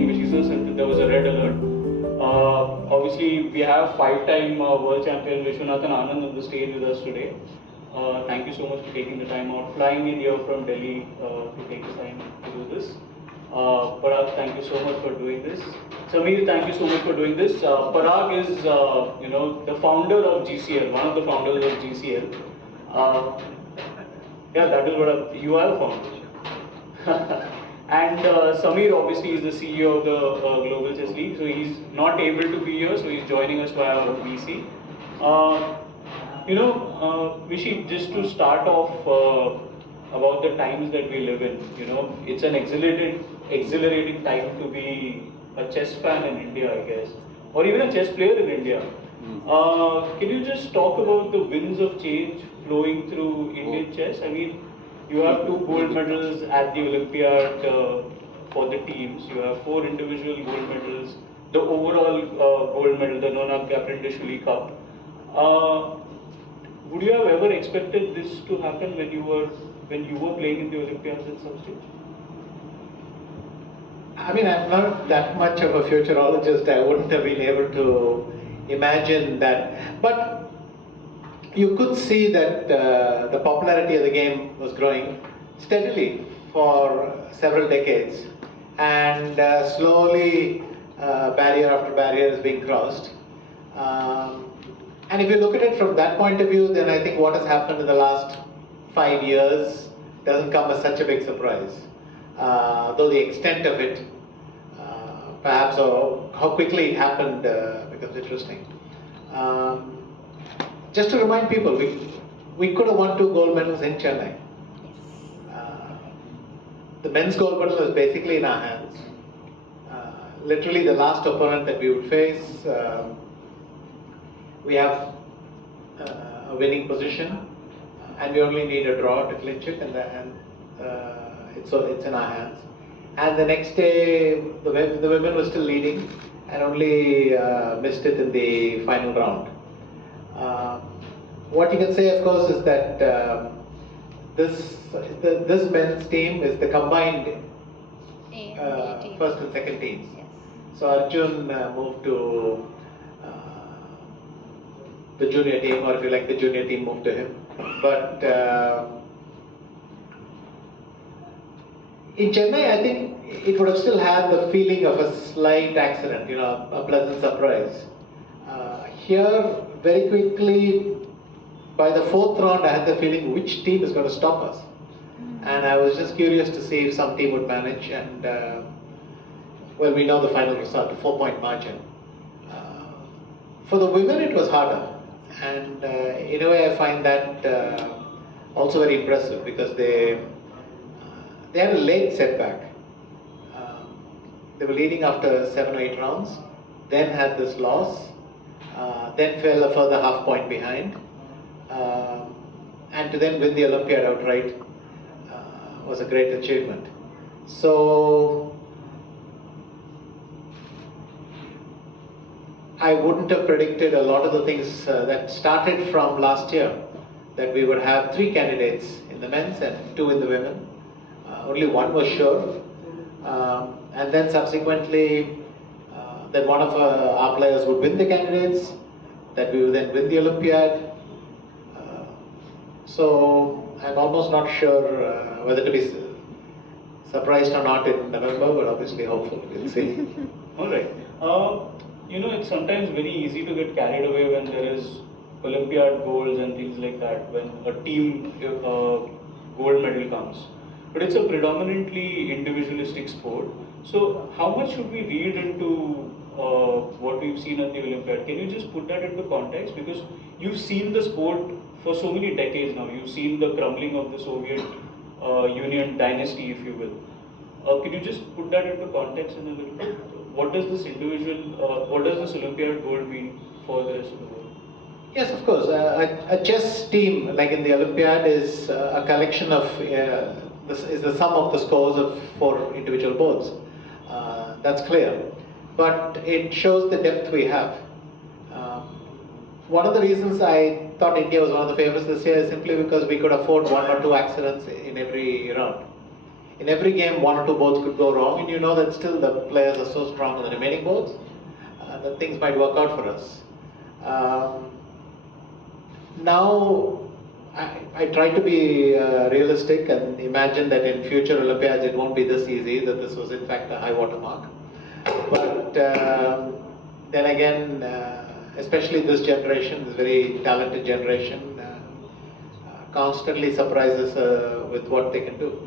meeting Vishy sir since there was a red alert. Obviously, we have five-time world champion Viswanathan Anand on the stage with us today. Thank you so much for taking the time out, flying in here from Delhi to take the time to do this. Parag, thank you so much for doing this. Sameer, thank you so much for doing this. Parag is, the founder of GCL, one of the founders of GCL. Yeah, that is what you are a founder. And Sameer obviously is the CEO of the Global Chess League, so he's not able to be here, so he's joining us via our VC. Vishy, just to start off about the times that we live in, it's an exhilarating time to be a chess fan in India, I guess, or even a chess player in India. Can you just talk about the winds of change flowing through Indian chess? I mean, you have 2 gold medals at the Olympiad for the teams. You have 4 individual gold medals. The overall gold medal, the Nona Caprindishvili Cup. Would you have ever expected this to happen when you were playing in the Olympiads at some stage? I mean, I'm not that much of a futurologist. I wouldn't have been able to imagine that. But you could see that the popularity of the game was growing steadily for several decades, and slowly barrier after barrier is being crossed. And if you look at it from that point of view, then I think what has happened in the last 5 years doesn't come as such a big surprise. Though the extent of it, perhaps, or how quickly it happened becomes interesting. Just to remind people, we could have won 2 gold medals in Chennai. The men's gold medal is basically in our hands. Literally the last opponent that we would face, we have a winning position, and we only need a draw to clinch it, and it's in our hands. And the next day, the women were still leading, and only missed it in the final round. What you can say, of course, is that this men's team is the combined first and second teams. Yes. So Arjun moved to the junior team, or if you like, the junior team moved to him. But in Chennai, I think it would have still had the feeling of a slight accident, a pleasant surprise. Here, very quickly, by the 4th round, I had the feeling which team is going to stop us. And I was just curious to see if some team would manage. And well, we know the final result, a 4-point margin. For the women, it was harder. And in a way, I find that also very impressive, because they had a late setback. They were leading after 7 or 8 rounds, then had this loss, then fell a further half point behind, and to then win the Olympiad outright was a great achievement. So I wouldn't have predicted a lot of the things that started from last year, that we would have 3 candidates in the men's and 2 in the women. Only 1 was sure, and then subsequently that one of our players would win the candidates, that we would then win the Olympiad. So I'm almost not sure whether to be surprised or not in November, but obviously hopeful. We'll see. All right. It's sometimes very easy to get carried away when there is Olympiad goals and things like that, when a team gold medal comes. But it's a predominantly individualistic sport. So how much should we read into what we've seen at the Olympiad? Can you just put that into context? Because you've seen the sport for so many decades now. You've seen the crumbling of the Soviet Union dynasty, if you will. Can you just put that into context in a little bit? What does this Olympiad gold mean for the rest of the world? Yes, of course. A chess team, like in the Olympiad, is a collection of, is the sum of the scores of 4 individual boards. That's clear. But it shows the depth we have. One of the reasons I thought India was one of the favorites this year is simply because we could afford 1 or 2 accidents in every round. in every game, one or two boards could go wrong, and you know that still the players are so strong on the remaining boards that things might work out for us. Now, I try to be realistic and imagine that in future Olympiads it won't be this easy, that this was in fact a high water mark. But then again, especially this generation, this very talented generation, constantly surprises with what they can do.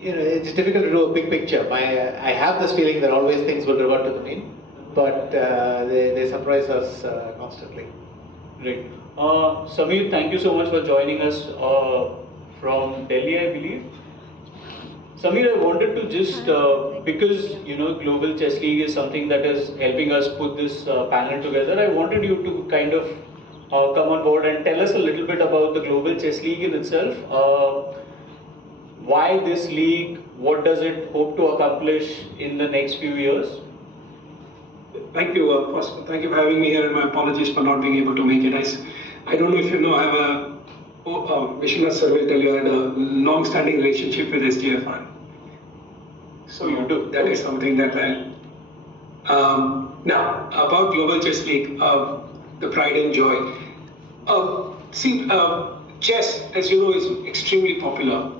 It's difficult to do a big picture. I have this feeling that always things will revert to the mean, but they surprise us constantly. Great. Sameer, thank you so much for joining us from Delhi, I believe. Sameer, I wanted to just, because Global Chess League is something that is helping us put this panel together, I wanted you to kind of come on board and tell us a little bit about the Global Chess League in itself. Why this league? What does it hope to accomplish in the next few years? Thank you. First, thank you for having me here, and my apologies for not being able to make it. I don't know if you know, I have Vishy Anand sir will tell you, I had a long-standing relationship with SGFR. So you do. That is something that now, about Global Chess League, the pride and joy. Chess, as you know, is extremely popular.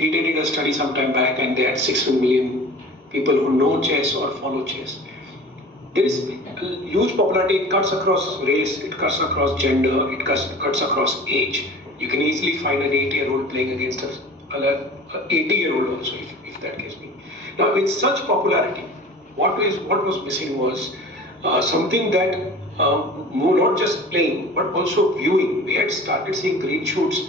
We did a study some time back, and they had 600 million people who know chess or follow chess. There is a huge popularity. It cuts across race, it cuts across gender, it cuts across age. You can easily find an 8-year-old playing against an 80-year-old also, if that case be. Now, with such popularity, what was missing was something that not just playing, but also viewing. We had started seeing green shoots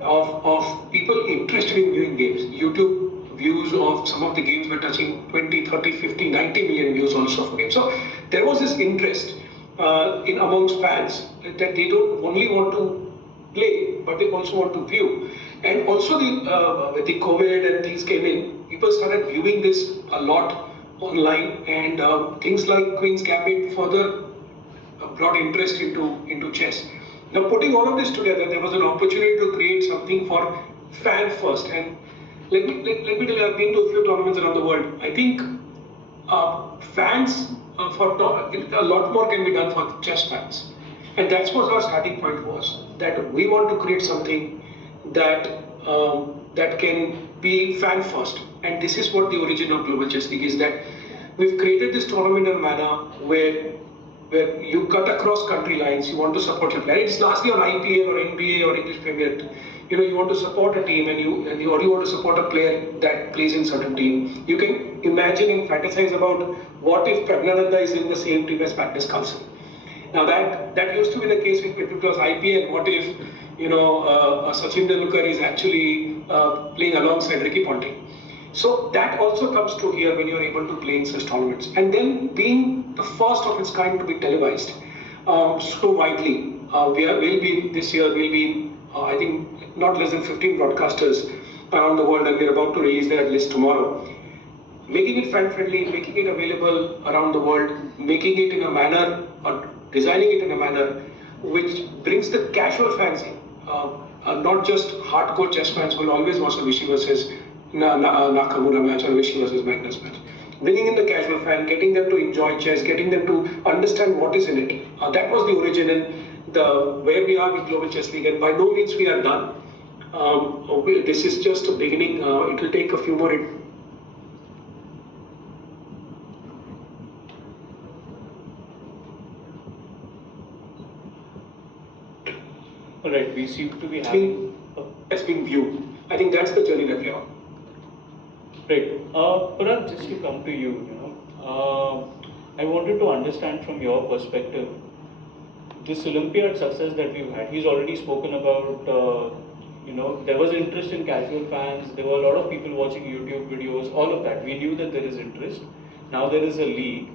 of people interested in viewing games. YouTube views of some of the games were touching 20, 30, 50, 90 million views also for games. So there was this interest in amongst fans that they don't only want to play, but they also want to view. And also with the COVID and things came in, people started viewing this a lot online, and things like Queen's Gambit further brought interest into chess. Now, putting all of this together, there was an opportunity to create something for fan first. And let me tell you, I've been to a few tournaments around the world. I think fans a lot more can be done for chess fans, and that's what our starting point was. That we want to create something that that can be fan first, and this is what the origin of Global Chess League is. That we've created this tournament in a manner where you cut across country lines. You want to support your player. It's largely on IPL or NBA or English Premier. You want to support a team, or you want to support a player that plays in certain team. You can imagine and fantasize about what if Pragnananda is in the same team as Magnus Carlsen. Now that used to be the case with it was IPL. What if Sachin Tendulkar is actually playing alongside Ricky Ponting? So that also comes to here when you are able to play in such tournaments, and then being the first of its kind to be televised so widely. This year we'll be I think not less than 15 broadcasters around the world, and we're about to release their list tomorrow. Making it fan-friendly, making it available around the world, making it in a manner, or designing it in a manner which brings the casual fans in, not just hardcore chess fans who will always watch a Vishy versus Nakamura match or Vishy versus Magnus match. Bringing in the casual fan, getting them to enjoy chess, getting them to understand what is in it. That was the origin and where we are with Global Chess League, and by no means we are done. This is just a beginning. It will take a few more. Alright, we seem to be having. It's being viewed. I think that's the journey that we are on. Great. Parag, just to come to you, I wanted to understand from your perspective this Olympiad success that we've had. He's already spoken about, there was interest in casual fans, there were a lot of people watching YouTube videos, all of that. We knew that there is interest. Now there is a league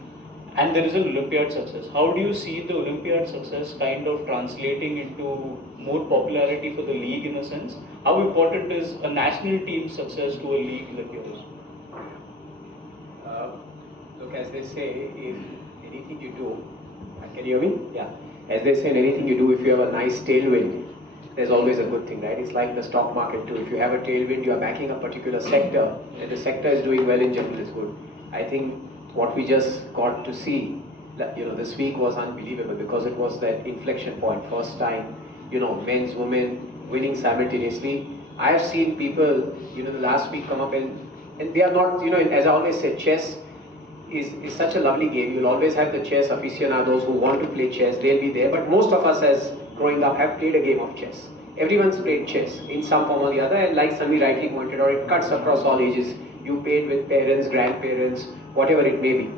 and there is an Olympiad success. How do you see the Olympiad success kind of translating into more popularity for the league in a sense? How important is a national team success to a league like yours? Look, as they say, if anything you do, can you hear me? Yeah. As they say, in anything you do, if you have a nice tailwind, there's always a good thing, right? It's like the stock market too. If you have a tailwind, you are backing a particular sector, and the sector is doing well in general is good. I think what we just got to see, this week was unbelievable because it was that inflection point. First time, men's, women winning simultaneously. I have seen people, the last week come up and they are not, as I always say, chess is such a lovely game. You'll always have the chess aficionados who want to play chess, they'll be there. But most of us as growing up have played a game of chess. Everyone's played chess in some form or the other, and like Sameer rightly pointed out, it cuts across all ages. You played with parents, grandparents, whatever it may be.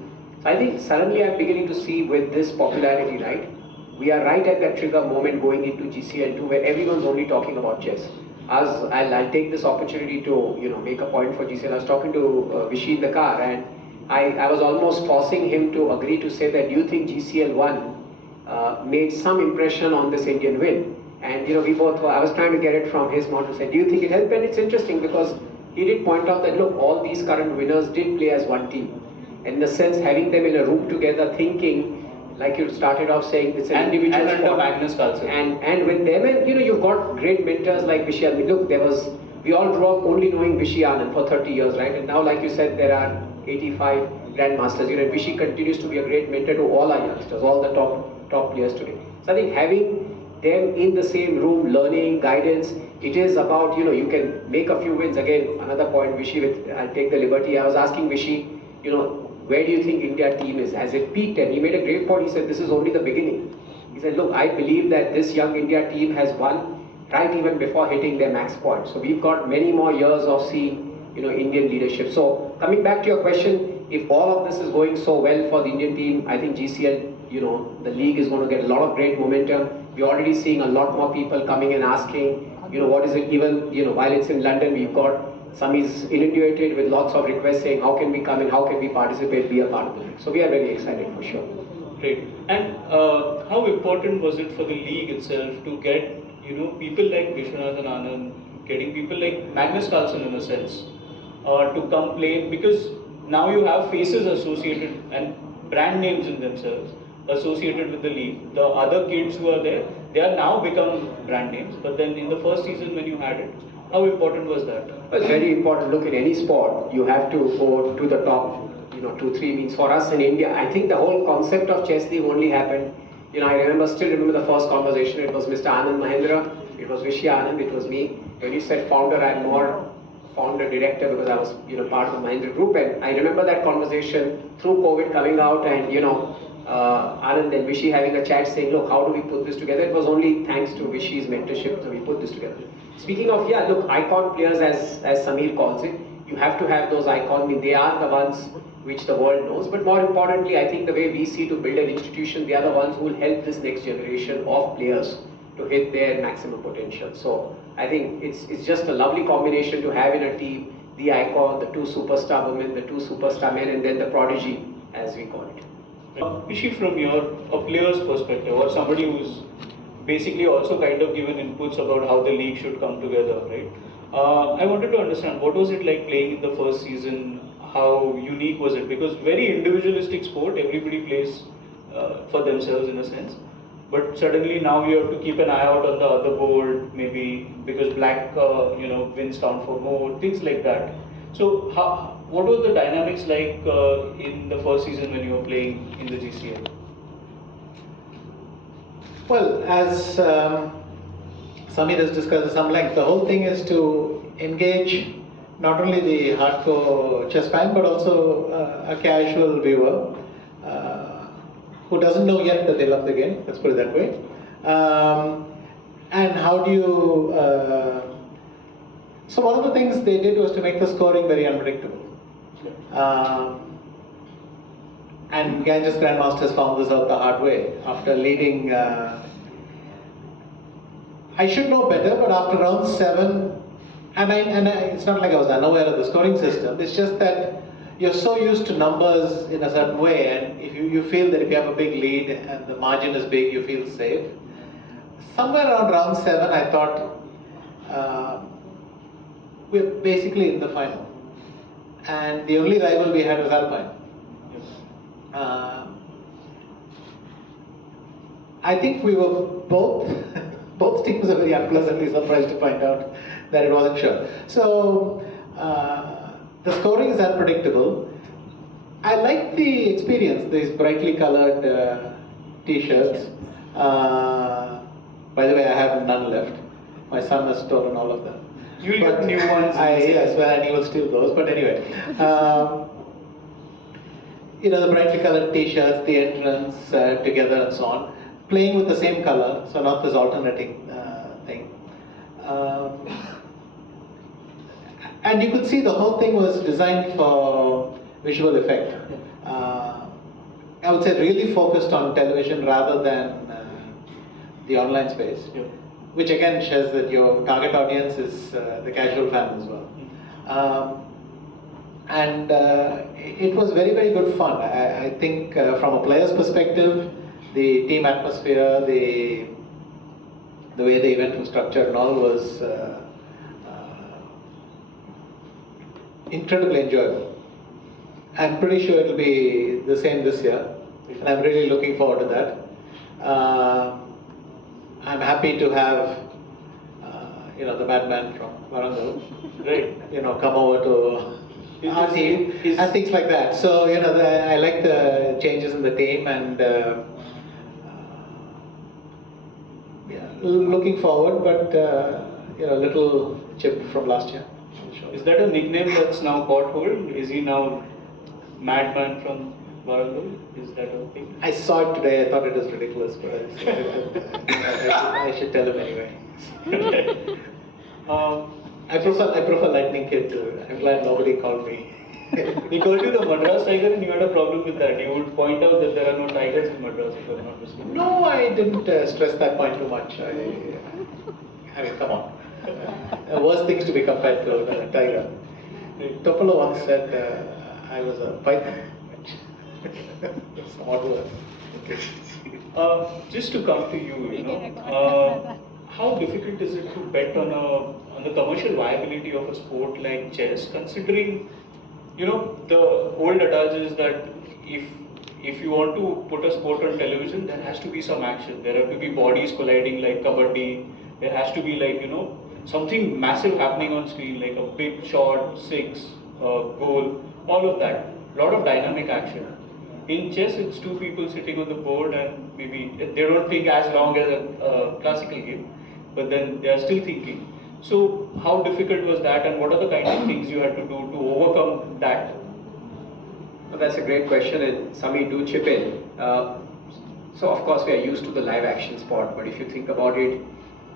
So I think suddenly I'm beginning to see with this popularity, right? We are right at that trigger moment going into GCL2 where everyone's only talking about chess. I'll take this opportunity to make a point for GCL. I was talking to Vishy in the car, and I was almost forcing him to agree to say that, do you think GCL1 made some impression on this Indian win? And we both I was trying to get it from his mouth to say, do you think it helped? And it's interesting because he did point out that, look, all these current winners did play as one team. And in a sense, having them in a room together, thinking, like you started off saying, it's an individual and sport. Magnus Carlsen. And with them, and you've got great mentors like Vishy Anand. Look, we all grew up only knowing Vishy Anand for 30 years, right? And now, like you said, there are 85 grandmasters. Vishy continues to be a great mentor to all our youngsters, all the top players today. So I think having them in the same room, learning, guidance, it is about, you can make a few wins. Again, another point, Vishy, I'll take the liberty. I was asking Vishy, where do you think India team is? Has it peaked? And he made a great point. He said, this is only the beginning. He said, look, I believe that this young India team has won right even before hitting their max point. So we've got many more years of seeing, Indian leadership. So coming back to your question, if all of this is going so well for the Indian team, I think GCL, the league is going to get a lot of great momentum. We're already seeing a lot more people coming and asking, what is it, even, while it's in London, we've got some is inundated with lots of requests saying, how can we come in, how can we participate, be a part of the league. So we are very excited for sure. Great. And how important was it for the league itself to get, people like Viswanathan Anand, getting people like Magnus Carlsen in a sense, to come play, because now you have faces associated and brand names in themselves associated with the league. The other kids who are there, they are now become brand names. But then in the first season when you had it, how important was that? Well, it's very important. Look, in any sport, you have to go to the top, 2-3 means for us in India. I think the whole concept of chess league only happened, I still remember the first conversation. It was Mr. Anand Mahendra, it was Vishy Anand, it was me. When you said founder, I'm more founder director because I was, part of the Mahendra group. And I remember that conversation through COVID coming out and, Anand and Vishy having a chat saying, look, how do we put this together? It was only thanks to Vishy's mentorship that we put this together. Speaking of, icon players as Sameer calls it, you have to have those icons. I mean, they are the ones which the world knows. But more importantly, I think the way we see to build an institution, they are the ones who will help this next generation of players to hit their maximum potential. So I think it's just a lovely combination to have in a team, the icon, the two superstar women, the two superstar men, and then the prodigy, as we call it. Vishy, from a player's perspective, or somebody who's basically also kind of given inputs about how the league should come together, right? I wanted to understand, what was it like playing in the first season? How unique was it? Because very individualistic sport, everybody plays for themselves in a sense. But suddenly now you have to keep an eye out on the other board, maybe because black, wins count for more, things like that. So what were the dynamics like in the first season when you were playing in the GCL? Well, as Sameer has discussed at some length, the whole thing is to engage not only the hardcore chess fan but also a casual viewer who doesn't know yet that they love the game, let's put it that way. And how do you... so one of the things they did was to make the scoring very unpredictable. And Ganges Grandmasters found this out the hard way after leading. I should know better, but after round 7, it's not like I was unaware of the scoring system. It's just that you're so used to numbers in a certain way, and if you feel that if you have a big lead and the margin is big, you feel safe. Somewhere around round 7, I thought we're basically in the final, and the only rival we had was Alpine. I think we were both both teams are very unpleasantly surprised to find out that it wasn't sure. So the scoring is unpredictable. I like the experience, these brightly colored t-shirts. By the way, I have none left. My son has stolen all of them. You'll get new ones. I swear, and he will steal those. But anyway, the brightly colored t-shirts, the entrance together and so on. Playing with the same color, so not this alternating thing. And you could see the whole thing was designed for visual effect. I would say really focused on television rather than the online space, which again shows that your target audience is the casual fan as well. And it was very, very good fun. I think from a player's perspective, the team atmosphere, the way the event was structured and all was incredibly enjoyable. I'm pretty sure it'll be the same this year, and I'm really looking forward to that. I'm happy to have the madman from Warangal, right? Come over to our team and things like that. So I like the changes in the team, and looking forward, but little chip from last year. Is that a nickname that's now caught hold? Is he now Madman from Warangal? Is that a thing? I saw it today. I thought it was ridiculous, but I should tell him anyway. I prefer Lightning Kid too. I'm glad nobody called me. He called you the Madras Tiger, and you had a problem with that. You would point out that there are no tigers in Madras, if I'm not mistaken. No, I didn't stress that point too much. I mean, come on. Worse things to be compared to a tiger. Topolo once said I was a python. Somewhat worse. Just to come to you, how difficult is it to bet on the commercial viability of a sport like chess, considering the old adage is that if you want to put a sport on television, there has to be some action. There have to be bodies colliding like kabaddi. There has to be something massive happening on screen, like a big shot, six, goal, all of that. A lot of dynamic action. In chess, it's two people sitting on the board, and maybe they don't think as long as a classical game, but then they are still thinking. So how difficult was that, and what are the kind of things you had to do to overcome that? Well, that's a great question, and Sameer, do chip in. So of course we are used to the live action sport, but if you think about it,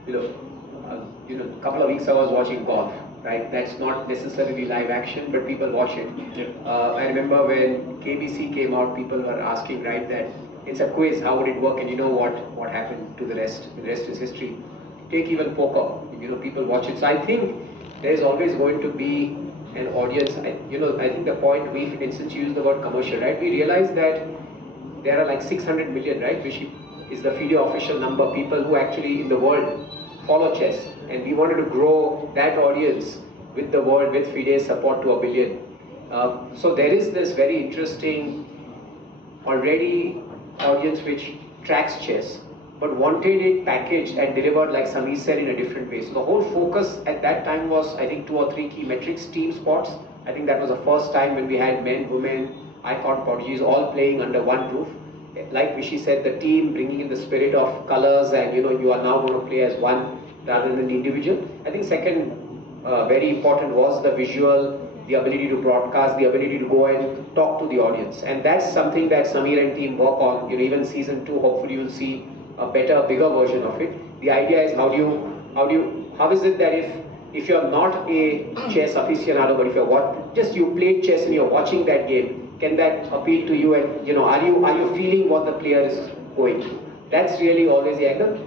a couple of weeks I was watching golf, right? That's not necessarily live action, but people watch it. Yeah. I remember when KBC came out, people were asking, right, that it's a quiz, how would it work? And you know what happened to the rest? The rest is history. Take even poker, people watch it. So I think there's always going to be an audience. I think the point since you use the word commercial, right? We realize that there are like 600 million, right? Which is the FIDE official number, people who actually in the world follow chess. And we wanted to grow that audience with the world, with FIDE's support to 1 billion. So there is this very interesting already audience which tracks chess, but wanted it packaged and delivered, like Sameer said, in a different way. So the whole focus at that time was, I think, 2 or 3 key metrics: team sports. I think that was the first time when we had men, women, icon prodigies all playing under one roof. Like Vishy said, the team bringing in the spirit of colors, and you are now going to play as one rather than the individual. I think second, very important was the visual, the ability to broadcast, the ability to go and talk to the audience. And that's something that Sameer and team work on. Even season 2, hopefully you'll see a better, bigger version of it. The idea is how is it that if you're not a chess aficionado, but if you're you played chess and you're watching that game, can that appeal to you? And are you feeling what the player is going through? That's really always the angle.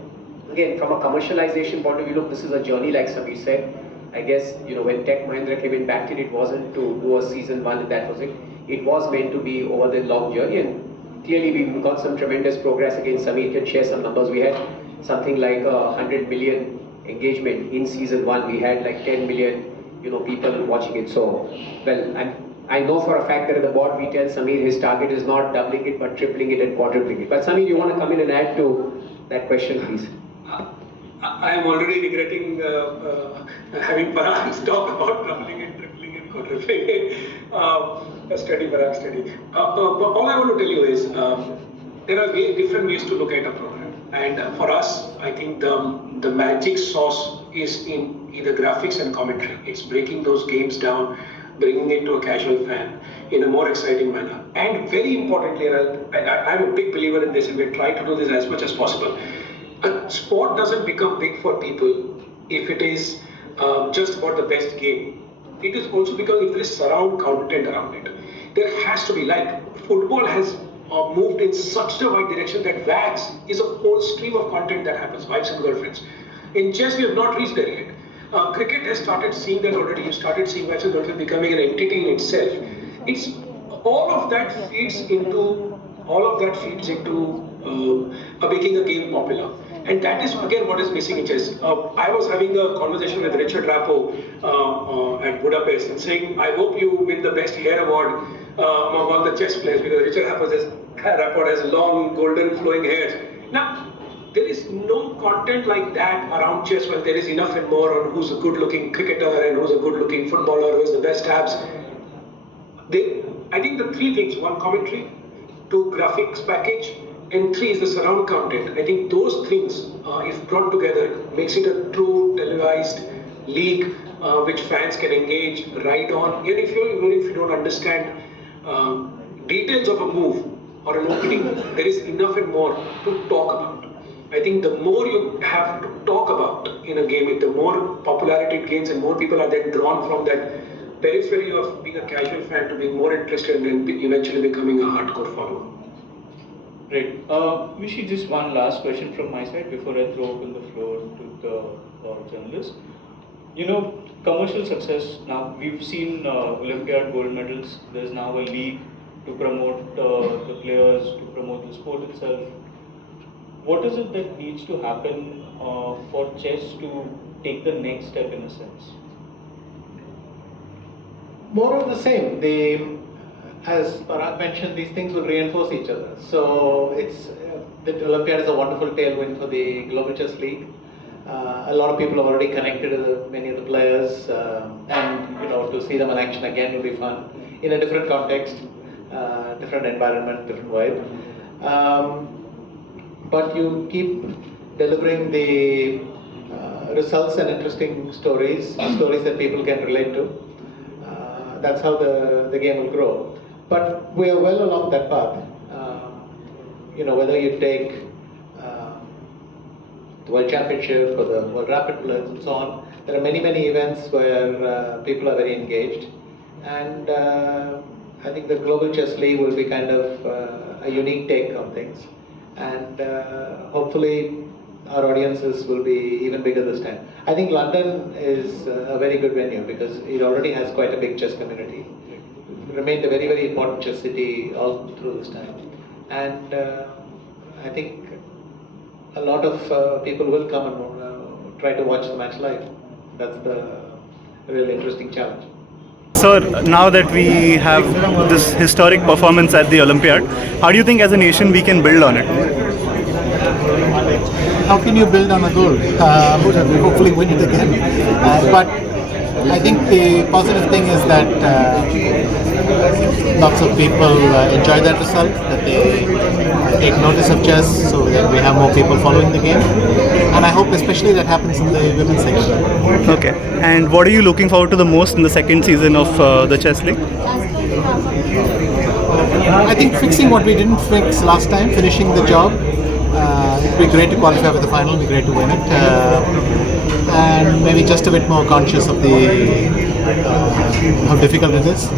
Again, from a commercialization point of view, look, this is a journey, like Sameer said. I guess when Tech Mahindra came in back then, it wasn't to do a season 1 and that was it. It was meant to be over the long journey, and clearly we got some tremendous progress. Again, Sameer can share some numbers. We had something like 100 million engagement in season 1. We had like 10 million people watching it. So, well, I know for a fact that at the board we tell Sameer his target is not doubling it but tripling it and quadrupling it. But Sameer, you want to come in and add to that question, please? I am already regretting having Parag talk about doubling and tripling and quadrupling. Steady, Parag, steady. But all I want to tell you is there are different ways to look at a program. And for us, I think the magic sauce is in either graphics and commentary. It's breaking those games down, bringing it to a casual fan in a more exciting manner. And very importantly, and I'm a big believer in this, and we're trying to do this as much as possible. A sport doesn't become big for people if it is just about the best game. It is also because if there is surround content around it. There has to be, like football has moved in such a wide direction that WAGs is a whole stream of content that happens, wives and girlfriends. In chess, we have not reached there yet. Cricket has started seeing that already. You started seeing wives and girlfriends becoming an entity in itself. It's all of that feeds into making a game popular. And that is again what is missing in chess. I was having a conversation with Richard Rappo at Budapest and saying, I hope you win the best hair award among all the chess players, because Richard Rappo has long golden flowing hair. Now, there is no content like that around chess when there is enough and more on who's a good looking cricketer and who's a good looking footballer, who's the best abs. I think the three things: one, commentary; two, graphics package; and three is the surround content. I think those things, if brought together, makes it a true televised league which fans can engage, ride on. Even if you don't understand details of a move or an opening, there is enough and more to talk about. I think the more you have to talk about in a game, the more popularity it gains, and more people are then drawn from that periphery of being a casual fan to being more interested and eventually becoming a hardcore follower. Great. Vishy, just one last question from my side before I throw open the floor to the journalists. Commercial success. Now we've seen Olympiad gold medals. There's now a league to promote the players, to promote the sport itself. What is it that needs to happen for chess to take the next step in a sense? More of the same. As Parag mentioned, these things will reinforce each other. So the Olympiad is a wonderful tailwind for the Global Chess League. A lot of people are already connected to many of the players, and to see them in action again will be fun in a different context, different environment, different vibe. But you keep delivering the results and interesting stories that people can relate to. That's how the game will grow. But we are well along that path. Whether you take the World Championship or the World Rapid Blitz and so on, there are many events where people are very engaged. And I think the Global Chess League will be kind of a unique take on things. And hopefully our audiences will be even bigger this time. I think London is a very good venue because it already has quite a big chess community. It remained a very important chess city all through this time. And I think a lot of people will come and try to watch the match live. That's the really interesting challenge. Sir, now that we have this historic performance at the Olympiad, how do you think as a nation we can build on it? How can you build on a goal? Hopefully win it again. But I think the positive thing is that lots of people enjoy that result, that they take notice of chess, so that we have more people following the game. And I hope especially that happens in the women's section. Okay. And what are you looking forward to the most in the second season of the Chess League? I think fixing what we didn't fix last time, finishing the job. It'd be great to qualify for the final, it'd be great to win it. And maybe just a bit more conscious of how difficult it is.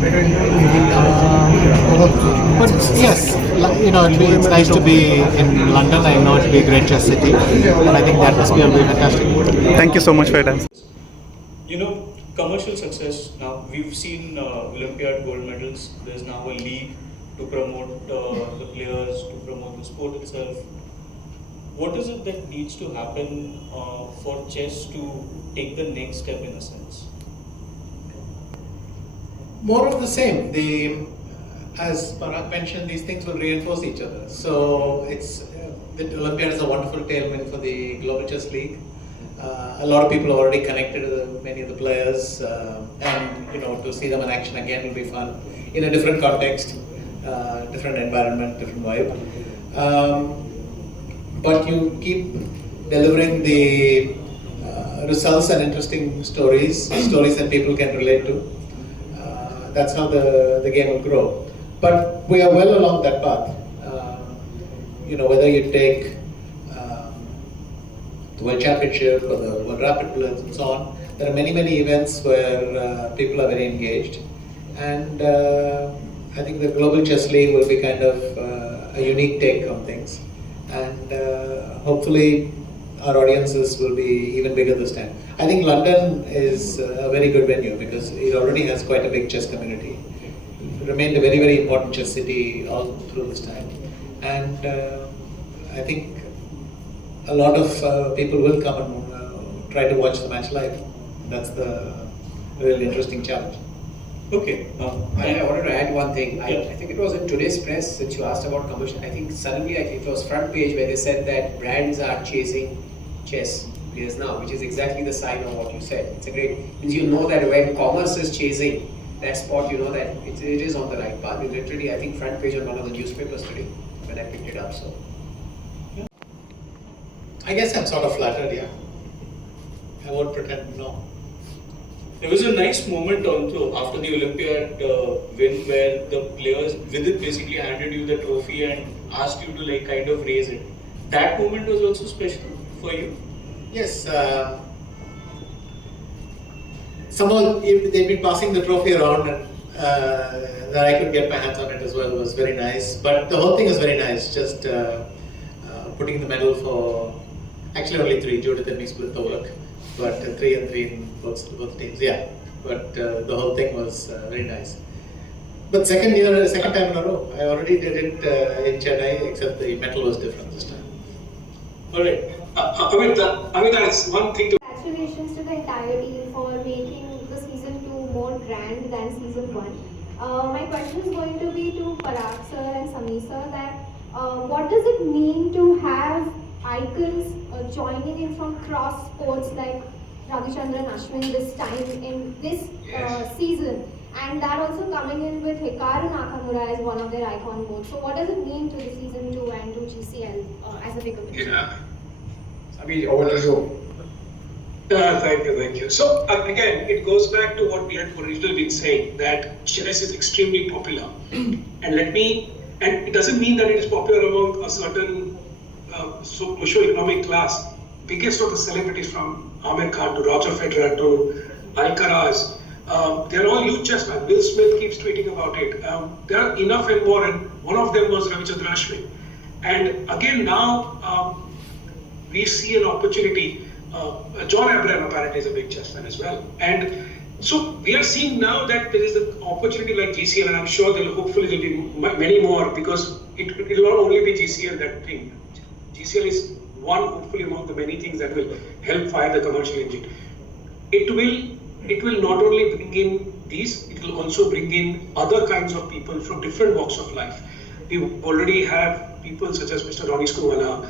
But yes, it's nice to be in London. I know it'll be a great chess city, and I think the atmosphere will be fantastic. Thank you so much for your time. Commercial success. Now we've seen Olympiad gold medals. There's now a league to promote the players, to promote the sport itself. What is it that needs to happen for chess to take the next step in a sense? More of the same. As Parag mentioned, these things will reinforce each other. So the Olympiad is a wonderful tailwind for the Global Chess League. A lot of people are already connected to many of the players, and to see them in action again will be fun in a different context, different environment, different vibe. But you keep delivering the results and interesting stories that people can relate to. That's how the game will grow. But we are well along that path. Whether you take the World Championship or the World Rapid Blitz and so on, there are many events where people are very engaged. And I think the Global Chess League will be kind of a unique take on things. And hopefully our audiences will be even bigger this time. I think London is a very good venue because it already has quite a big chess community. It remained a very important chess city all through this time. And I think a lot of people will come and try to watch the match live. That's the really interesting challenge. Okay. I wanted to add one thing. I think it was in today's press, since you asked about commercial, I think suddenly it was front page where they said that brands are chasing chess players now, which is exactly the sign of what you said. It's a great, means you know that when commerce is chasing that spot, you know that it is on the right path. It literally, I think front page on one of the newspapers today when I picked it up. So I guess I'm sort of flattered, yeah. I won't pretend no. There was a nice moment also after the Olympiad win where the players, Vidhi basically handed you the trophy and asked you to kind of raise it. That moment was also special for you? Yes. Somehow they've been passing the trophy around and that I could get my hands on it as well was very nice. But the whole thing was very nice, just putting the medal for, actually only 3, Judith and me split the work. But 3 and 3 in both teams, yeah. But the whole thing was very nice. But second time in a row. I already did it in Chennai, except the medal was different this time. All right. That's one thing to. Congratulations to the entire team for making the season 2 more grand than season 1. My question is going to be to Parag sir and Sameer sir that what does it mean to have icons joining in from cross sports like Ravichandran Ashwin this time in this season, and that also coming in with Hikaru Nakamura as one of their icon boards. So what does it mean to the season 2 and to GCL as a bigger picture? Yeah. Sameer, over to you. Thank you. So again, it goes back to what we had originally been saying, that chess is extremely popular. And it doesn't mean that it is popular among a certain socio-economic class. Biggest of the celebrities from Amir Khan to Roger Federer to Alcaraz, they're all huge chess fans. Will Smith keeps tweeting about it. There are enough and more, and one of them was Ravichandran Ashwin. And again now, we see an opportunity. John Abraham apparently is a big chess fan as well. And so we are seeing now that there is an opportunity like GCL, and I'm sure hopefully there will be many more, because it will not only be GCL that thing. GCL is one, hopefully, among the many things that will help fire the commercial engine. It will not only bring in these, it will also bring in other kinds of people from different walks of life. We already have people such as Mr. Ronnie Screwvala,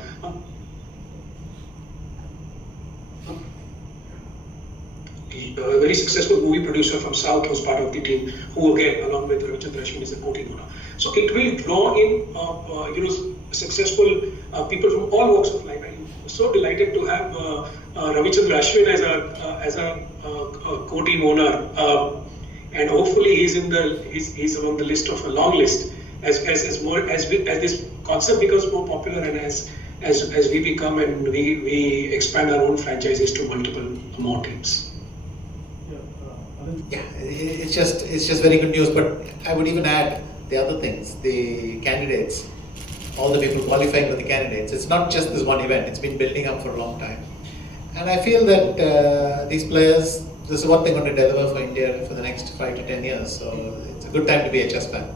a very successful movie producer from South who's part of the team, who again, along with Ravichandran Ashwin, is a coaching owner. So it will draw in, successful people from all walks of life. I'm so delighted to have Ravichandran Ashwin as a co-team owner, and hopefully he's among the list of a long list as this concept becomes more popular, and as we become and we expand our own franchises to multiple more teams. Yeah, it's just very good news. But I would even add the other things, the candidates, all the people qualifying for the candidates. It's not just this one event. It's been building up for a long time, and I feel that these players, this is what they're going to deliver for India for the next 5 to 10 years. So it's a good time to be a chess fan.